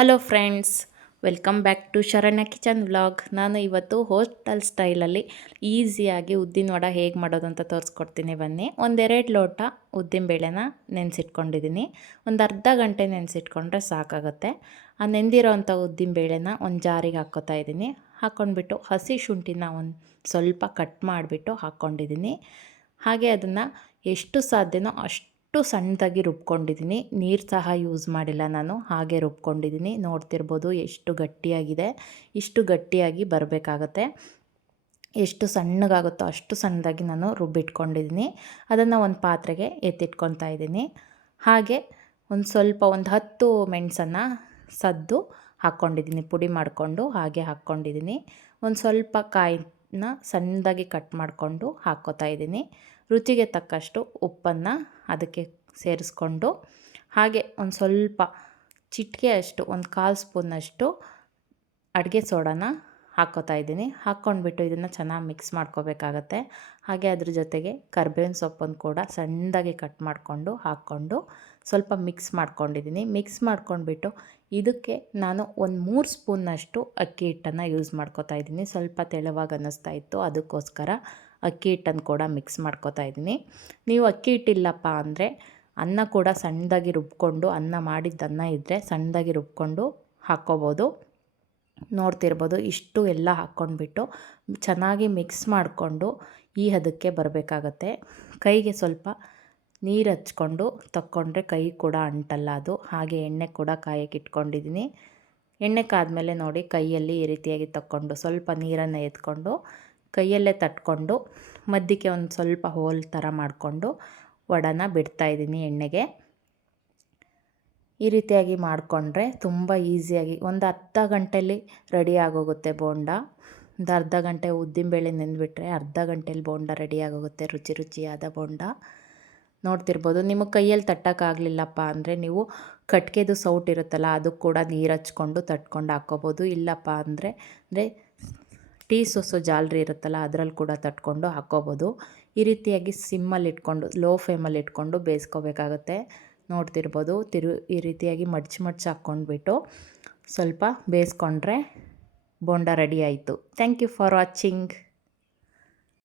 Hello friends, welcome back to Sharanya kitchen vlog. ನಾನು ಇವತ್ತು hotel ಸ್ಟೈಲಲ್ಲಿ ಈಸಿಯಾಗಿ ಉದ್ದಿನ ವಡೆ ಹೇಗೆ ಮಾಡೋದು ಅಂತ ತೋರಿಸ್ಕೊಡ್ತೀನಿ ಬನ್ನಿ. ಒಂದೆರಡು ಲೋಟ ಉದ್ದಿನಬೇಳೆನ ನೆನೆಸಿಟ್ಕೊಂಡಿದ್ದೀನಿ. ಒಂದು ಅರ್ಧ ಗಂಟೆ ನೆನೆಸಿಟ್ಕೊಂಡ್ರೆ ಸಾಕಾಗುತ್ತೆ. ಆ ನೆಂದಿರೋ ಅಂಥ ಉದ್ದಿನಬೇಳೆನ ಒಂದು ಜಾರಿಗೆ ಹಾಕ್ಕೋತಾ ಇದ್ದೀನಿ. ಹಾಕ್ಕೊಂಡ್ಬಿಟ್ಟು ಹಸಿ ಶುಂಠಿನ ಒಂದು ಸ್ವಲ್ಪ ಕಟ್ ಮಾಡಿಬಿಟ್ಟು ಹಾಕ್ಕೊಂಡಿದ್ದೀನಿ. ಹಾಗೆ ಅದನ್ನು ಎಷ್ಟು ಸಾಧ್ಯನೋ ಅಷ್ಟು ಸಣ್ಣದಾಗಿ ರುಬ್ಕೊಂಡಿದ್ದೀನಿ. ನೀರು ಸಹ ಯೂಸ್ ಮಾಡಿಲ್ಲ ನಾನು, ಹಾಗೆ ರುಬ್ಕೊಂಡಿದ್ದೀನಿ. ನೋಡ್ತಿರ್ಬೋದು ಎಷ್ಟು ಗಟ್ಟಿಯಾಗಿದೆ. ಇಷ್ಟು ಗಟ್ಟಿಯಾಗಿ ಬರಬೇಕಾಗತ್ತೆ. ಎಷ್ಟು ಸಣ್ಣಗಾಗುತ್ತೋ ಅಷ್ಟು ಸಣ್ಣದಾಗಿ ನಾನು ರುಬ್ಬಿಟ್ಕೊಂಡಿದ್ದೀನಿ. ಅದನ್ನು ಒಂದು ಪಾತ್ರೆಗೆ ಎತ್ತಿಟ್ಕೊತಾ ಇದ್ದೀನಿ. ಹಾಗೆ ಒಂದು 10 ಮೆಣಸನ್ನು ಸದ್ದು ಹಾಕ್ಕೊಂಡಿದ್ದೀನಿ, ಪುಡಿ ಮಾಡಿಕೊಂಡು ಹಾಗೆ ಹಾಕ್ಕೊಂಡಿದ್ದೀನಿ. ಒಂದು ಸ್ವಲ್ಪ ಕಾಯಿನ ಸಣ್ಣದಾಗಿ ಕಟ್ ಮಾಡಿಕೊಂಡು ಹಾಕ್ಕೋತಾ ಇದ್ದೀನಿ. ರುಚಿಗೆ ತಕ್ಕಷ್ಟು ಉಪ್ಪನ್ನು ಅದಕ್ಕೆ ಸೇರಿಸ್ಕೊಂಡು, ಹಾಗೆ ಒಂದು ಸ್ವಲ್ಪ ಚಿಟಿಕೆಯಷ್ಟು, ಒಂದು 1/4 ಸ್ಪೂನಷ್ಟು ಅಡುಗೆ ಸೋಡಾನ ಹಾಕ್ಕೋತಾ ಇದ್ದೀನಿ. ಹಾಕ್ಕೊಂಡ್ಬಿಟ್ಟು ಇದನ್ನು ಚೆನ್ನಾಗಿ ಮಿಕ್ಸ್ ಮಾಡ್ಕೋಬೇಕಾಗತ್ತೆ. ಹಾಗೆ ಅದ್ರ ಜೊತೆಗೆ ಕರ್ಬೇವಿನ ಸೊಪ್ಪನ್ನು ಕೂಡ ಸಣ್ಣದಾಗಿ ಕಟ್ ಮಾಡಿಕೊಂಡು ಹಾಕ್ಕೊಂಡು ಸ್ವಲ್ಪ ಮಿಕ್ಸ್ ಮಾಡ್ಕೊಂಡಿದ್ದೀನಿ. ಮಿಕ್ಸ್ ಮಾಡ್ಕೊಂಡ್ಬಿಟ್ಟು ಇದಕ್ಕೆ ನಾನು ಒಂದು 3 ಸ್ಪೂನ್ನಷ್ಟು ಅಕ್ಕಿ ಹಿಟ್ಟನ್ನು ಯೂಸ್ ಮಾಡ್ಕೋತಾ ಇದ್ದೀನಿ. ಸ್ವಲ್ಪ ತೆಳುವಾಗಿ ಅನ್ನಿಸ್ತಾ ಇತ್ತು, ಅದಕ್ಕೋಸ್ಕರ ಅಕ್ಕಿ ಹಿಟ್ಟನ್ನು ಕೂಡ ಮಿಕ್ಸ್ ಮಾಡ್ಕೋತಾ ಇದ್ದೀನಿ. ನೀವು ಅಕ್ಕಿ ಹಿಟ್ಟಿಲ್ಲಪ್ಪ ಅಂದರೆ ಅನ್ನ ಕೂಡ ಸಣ್ಣದಾಗಿ ರುಬ್ಕೊಂಡು, ಅನ್ನ ಮಾಡಿದ್ದನ್ನ ಇದ್ದರೆ ಸಣ್ಣದಾಗಿ ರುಬ್ಕೊಂಡು ಹಾಕ್ಕೋಬೋದು. ನೋಡ್ತಿರ್ಬೋದು ಇಷ್ಟು ಎಲ್ಲ ಹಾಕ್ಕೊಂಡ್ಬಿಟ್ಟು ಚೆನ್ನಾಗಿ ಮಿಕ್ಸ್ ಮಾಡಿಕೊಂಡು ಈ ಹದಕ್ಕೆ ಬರಬೇಕಾಗತ್ತೆ. ಕೈಗೆ ಸ್ವಲ್ಪ ನೀರು ಹಚ್ಕೊಂಡು ತಕ್ಕೊಂಡ್ರೆ ಕೈ ಕೂಡ ಅಂಟಲ್ಲ ಅದು. ಹಾಗೆ ಎಣ್ಣೆ ಕೂಡ ಕಾಯಕ್ಕೆ ಇಟ್ಕೊಂಡಿದ್ದೀನಿ. ಎಣ್ಣೆ ಕಾದ್ಮೇಲೆ ನೋಡಿ ಕೈಯಲ್ಲಿ ಈ ರೀತಿಯಾಗಿ ತಕ್ಕೊಂಡು ಸ್ವಲ್ಪ ನೀರನ್ನು ಎತ್ಕೊಂಡು ಕೈಯಲ್ಲೇ ತಟ್ಕೊಂಡು ಮಧ್ಯಕ್ಕೆ ಒಂದು ಸ್ವಲ್ಪ ಹೋಲ್ ಥರ ಮಾಡಿಕೊಂಡು ವಡೆನ ಬಿಡ್ತಾಯಿದ್ದೀನಿ ಎಣ್ಣೆಗೆ. ಈ ರೀತಿಯಾಗಿ ಮಾಡಿಕೊಂಡ್ರೆ ತುಂಬ ಈಸಿಯಾಗಿ ಒಂದು ಅರ್ಧ ಗಂಟೆಯಲ್ಲಿ ರೆಡಿ ಆಗೋಗುತ್ತೆ ಬೋಂಡ. ಒಂದು ಅರ್ಧ ಗಂಟೆ ಉದ್ದಿನಬೇಳೆ ನೆಂದುಬಿಟ್ರೆ ಅರ್ಧ ಗಂಟೆಯಲ್ಲಿ ಬೋಂಡ ರೆಡಿ ಆಗೋಗುತ್ತೆ, ರುಚಿ ರುಚಿಯಾದ ಬೋಂಡ. ನೋಡ್ತಿರ್ಬೋದು. ನಿಮಗೆ ಕೈಯಲ್ಲಿ ತಟ್ಟೋಕ್ಕಾಗಲಿಲ್ಲಪ್ಪ ಅಂದರೆ ನೀವು ಕಟ್ಗೆದು ಸೌಟ್ ಇರುತ್ತಲ್ಲ ಅದಕ್ಕೆ ಕೂಡ ನೀರು ಹಚ್ಕೊಂಡು ತಟ್ಕೊಂಡು ಹಾಕ್ಕೋಬೋದು. ಇಲ್ಲಪ್ಪ ಅಂದರೆ ಟೀ ಸೋಸೋ ಜಾಲರಿ ಇರುತ್ತಲ್ಲ ಅದರಲ್ಲಿ ಕೂಡ ತಟ್ಕೊಂಡು ಹಾಕ್ಕೋಬೋದು. ಈ ರೀತಿಯಾಗಿ ಸಿಮ್ಮಲ್ಲಿ ಇಟ್ಕೊಂಡು ಲೋ ಫ್ಲೇಮಲ್ಲಿ ಇಟ್ಕೊಂಡು ಬೇಯಿಸ್ಕೋಬೇಕಾಗತ್ತೆ. ನೋಡ್ತಿರ್ಬೋದು. ಈ ರೀತಿಯಾಗಿ ಮಡ್ಚಿ ಹಾಕ್ಕೊಂಡ್ಬಿಟ್ಟು ಸ್ವಲ್ಪ ಬೇಯಿಸ್ಕೊಂಡ್ರೆ ಬೋಂಡ ರೆಡಿ ಆಯಿತು. Thank you for watching.